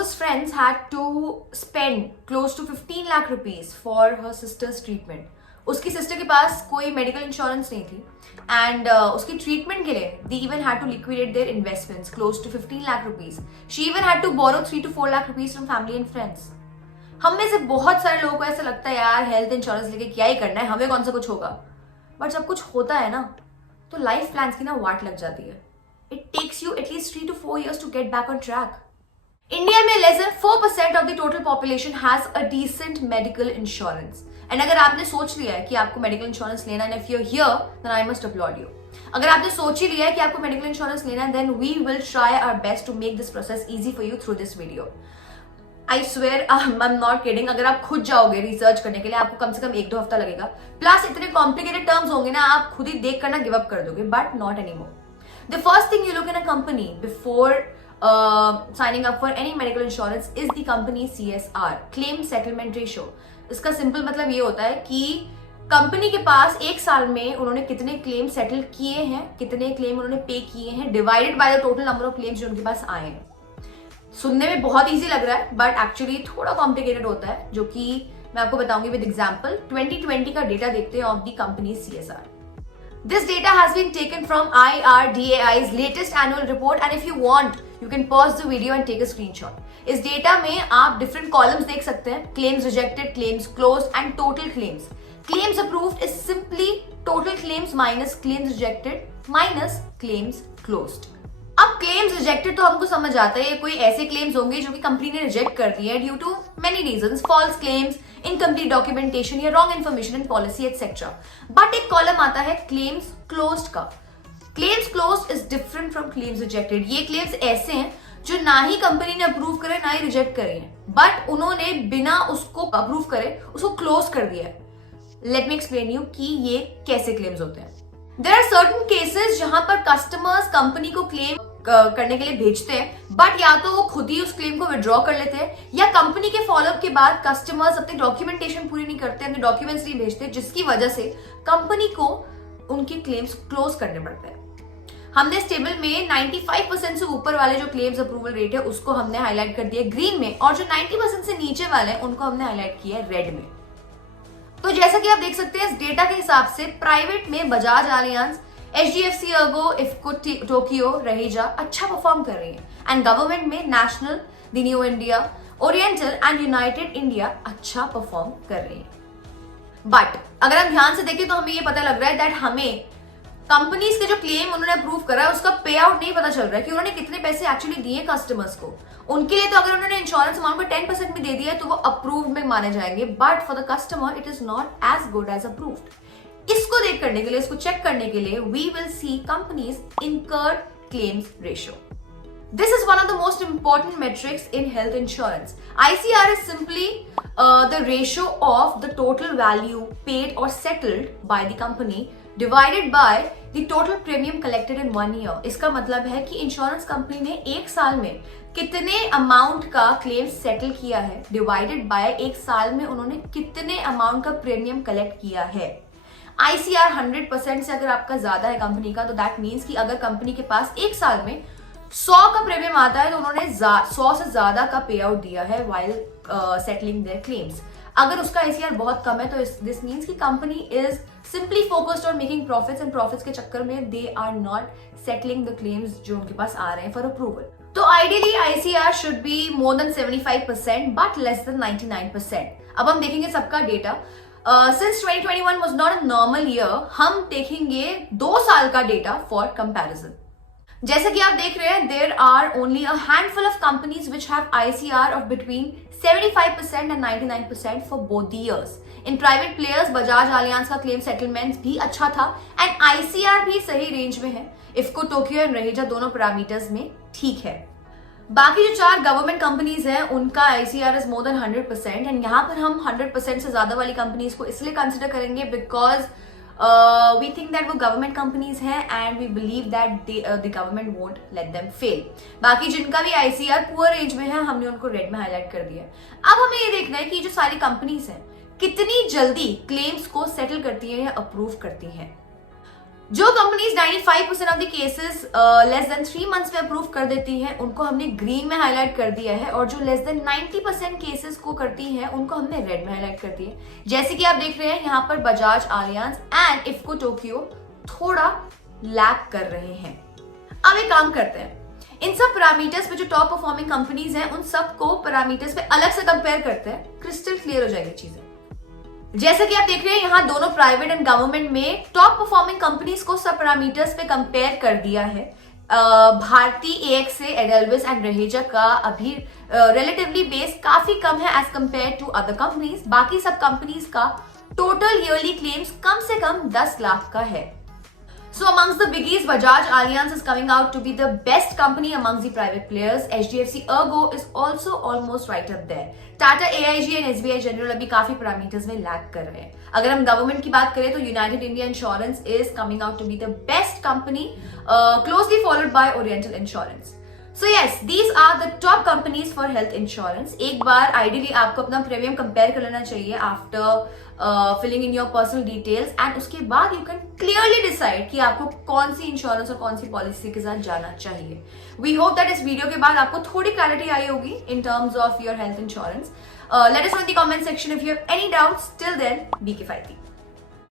closest friends had to spend close to 15 lakh rupees for her sister's treatment. उसकी sister के पास कोई medical insurance नहीं थी and उसकी ट्रीटमेंट के लिए they even had to liquidate their investments close to 15 lakh rupees. She even had to borrow 3 to 4 lakh rupees from family and friends. हम में से बहुत सारे लोगों को ऐसा लगता है यार हेल्थ इंश्योरेंस लेके क्या ही करना है, हमें कौन सा कुछ होगा. बट जब कुछ होता है ना तो लाइफ प्लान्स की ना वाट लग जाती है. It takes you at least 3 to 4 years to get back on track. India में less than 4% of the total population has a decent medical insurance. And अगर आपने सोच लिया है कि आपको मेडिकल इंश्योरेंस लेना है, if you are here then I must upload you. अगर आपने सोच ही लिया है कि आपको मेडिकल इंश्योरेंस लेना है, then we will try our best to make this process easy for you through this video. I swear, I am not kidding. अगर आप खुद जाओगे रिसर्च करने के लिए आपको कम से कम 1-2 हफ्ता लगेगा. प्लस इतने कॉम्प्लिकेटेड टर्म्स होंगे ना, आप खुद ही देख कर ना गिव अप कर दोगे. But not any more. The first thing you look in a company before signing up for any medical insurance is the company CSR, claim settlement ratio. इसका सिंपल मतलब ये होता है कि कंपनी के पास एक साल में उन्होंने कितने क्लेम सेटल किए हैं, कितने क्लेम उन्होंने पे किए हैं, divided by the total number of claims जो उनके पास आए हैं. सुनने में बहुत इजी लग रहा है बट एक्चुअली थोड़ा कॉम्प्लिकेटेड होता है, जो कि मैं आपको बताऊंगी विद एग्जांपल. 2020 का डेटा देखते हैं of the company CSR. This data has been taken from IRDAI's latest annual report and if you want, you can pause the video and take a screenshot. इस डेटा में आप different columns देख सकते हैं. Claims rejected, claims closed and total claims. Claims approved is simply total claims minus claims rejected minus claims closed. अब claims rejected तो हमको समझ आता है, कोई ऐसे क्लेम्स होंगे जो कि कंपनी ने रिजेक्ट कर दिए due to many reasons, false claims, incomplete documentation या wrong information in policy etcetera. But एक कॉलम आता है क्लेम्स क्लोज्ड का. Claims closed is different from claims rejected. ये क्लेम्स ऐसे हैं जो ना ही कंपनी ने अप्रूव करे ना ही रिजेक्ट करे हैं, बट उन्होंने बिना उसको अप्रूव करे उसको क्लोज कर दिया है. लेट मी एक्सप्लेन यू कि ये कैसे क्लेम्स होते हैं. देयर आर सर्टेन केसेस जहां पर कस्टमर्स कंपनी को क्लेम करने के लिए भेजते हैं, बट या तो वो खुद ही उस क्लेम को विड्रॉ कर लेते हैं या कंपनी के फॉलोअप के बाद कस्टमर्स अपनी डॉक्यूमेंटेशन पूरी नहीं करते, अपने डॉक्यूमेंट्स नहीं भेजते, जिसकी वजह से कंपनी को उनके क्लेम्स क्लोज करने पड़ते हैं. हमने इस टेबल में 95% से ऊपर वाले जो क्लेम्स अप्रूवल रेट है उसको हमने हाईलाइट कर दिया ग्रीन में, और जो 90% से नीचे वाले हैं उनको हमने हाईलाइट किया है रेड में. तो जैसा कि आप देख सकते हैं इस डेटा के हिसाब से प्राइवेट में Bajaj Allianz, HDFC Ergo, IFFCO Tokyo, Raheja अच्छा परफॉर्म कर रही है. एंड गवर्नमेंट में national, the new India, oriental and United India अच्छा परफॉर्म कर रही है. बट अगर हम ध्यान से देखें तो हमें ये पता लग रहा है दैट हमें कंपनीज के जो क्लेम उन्होंने अप्रूव करा है उसका पे आउट नहीं पता चल रहा है कि उन्होंने कितने पैसे एक्चुअली दिए कस्टमर्स को. उनके लिए तो अगर उन्होंने इंश्योरेंस अमाउंट को 10% भी दे दिया है तो वो अप्रूव में माने जाएंगे, but for the customer it is not as good as approved. इसको देख करने के लिए, इसको चेक करने के लिए we will see companies incurred claims ratio. This is one of the most important metrics in health insurance. ICR is simply the ratio of the total value paid or settled by the company divided by the total premium collected in 1 year. इसका मतलब है कि insurance company ने एक साल में कितने amount का क्लेम सेटल किया है डिवाइडेड बाय एक साल में उन्होंने कितने अमाउंट का प्रीमियम कलेक्ट किया है. ICR 100% से अगर आपका ज्यादा है कंपनी का तो दैट मीन्स कि अगर कंपनी के पास एक साल में 100 का प्रीमियम आता है तो उन्होंने 100 से ज्यादा का पे आउट दिया है व्हाइल सेटलिंग देयर क्लेम्स. अगर उसका ICR बहुत कम है तो दिस मीन्स कि company is simply focused on making profits and profits के चक्कर में they are not settling the claims जो उनके पास आ रहे हैं फॉर अप्रूवल. तो ideally ICR should be more than 75% but less than 99%. अब हम देखेंगे सबका data. Since 2021 was not a normal year, हम देखेंगे 2 साल का डेटा फॉर कंपैरिजन. जैसा कि आप देख रहे हैं there are only a handful of companies which have ICR of between 75% and 99% for both the years. In private players, Bajaj Allianz का क्लेम सेटलमेंट भी अच्छा था एंड ICR भी सही रेंज में है. इफ्को टोक्यो एंड रहेजा दोनों पैरामीटर्स में ठीक है. बाकी जो 4 गवर्नमेंट कंपनीज हैं उनका ICR is more than 100% and यहाँ पर हम 100% से ज्यादा वाली कंपनीज को इसलिए कंसिडर करेंगे बिकॉज वी थिंक दैट वो गवर्नमेंट कंपनीज हैं and we believe that the government won't let them fail. बाकी जिनका भी ICR पुअर रेंज में है हमने उनको रेड में हाईलाइट कर दिया. अब हमें ये देखना है कि जो सारी कंपनीज हैं कितनी जल्दी क्लेम्स को सेटल करती है या अप्रूव करती हैं. जो companies 95% of the cases less than 3 months में अप्रूव कर देती हैं उनको हमने ग्रीन में हाईलाइट कर दिया है, और जो लेस देन 90% केसेस को करती हैं उनको हमने रेड में हाईलाइट कर दिया है। जैसे कि आप देख रहे हैं यहाँ पर Bajaj Allianz and IFFCO Tokyo थोड़ा लैग कर रहे हैं। अब एक काम करते हैं, इन सब पैरामीटर्स पे जो टॉप परफॉर्मिंग कंपनीज हैं उन सबको पैरामीटर्स पे अलग से कंपेयर करते हैं, क्रिस्टल क्लियर हो जाएगी चीजें। जैसा कि आप देख रहे हैं यहाँ दोनों प्राइवेट एंड गवर्नमेंट में टॉप परफॉर्मिंग कंपनीज को सब पैरामीटर्स पे कंपेयर कर दिया है। Bharti, AX, Edelweiss and Raheja का अभी रिलेटिवली बेस काफी कम है as compare to other companies. बाकी सब कंपनीज का टोटल ईयरली क्लेम्स कम से कम 10 लाख का है। So amongst the biggies, Bajaj Allianz is coming out to be the best company amongst the private players. HDFC Ergo is also almost right up there. Tata, AIG and SBI General अभी काफी parameters में lag कर रहे हैं। अगर हम government की बात करें तो United India insurance is coming out to be the best company, closely followed by Oriental insurance. So yes, these are the top companies for health insurance. एक बार आइडियली आपको अपना प्रीमियम कंपेयर कर लेना चाहिए after filling in your personal details, and उसके बाद you can clearly decide कि आपको कौन सी इंश्योरेंस और कौन सी पॉलिसी के साथ जाना चाहिए। वी होप दैट इस वीडियो के बाद आपको थोड़ी क्लैरिटी आई होगी in terms of your health insurance. Let us know in the comment section if you have any doubts. Till then, be किफायती।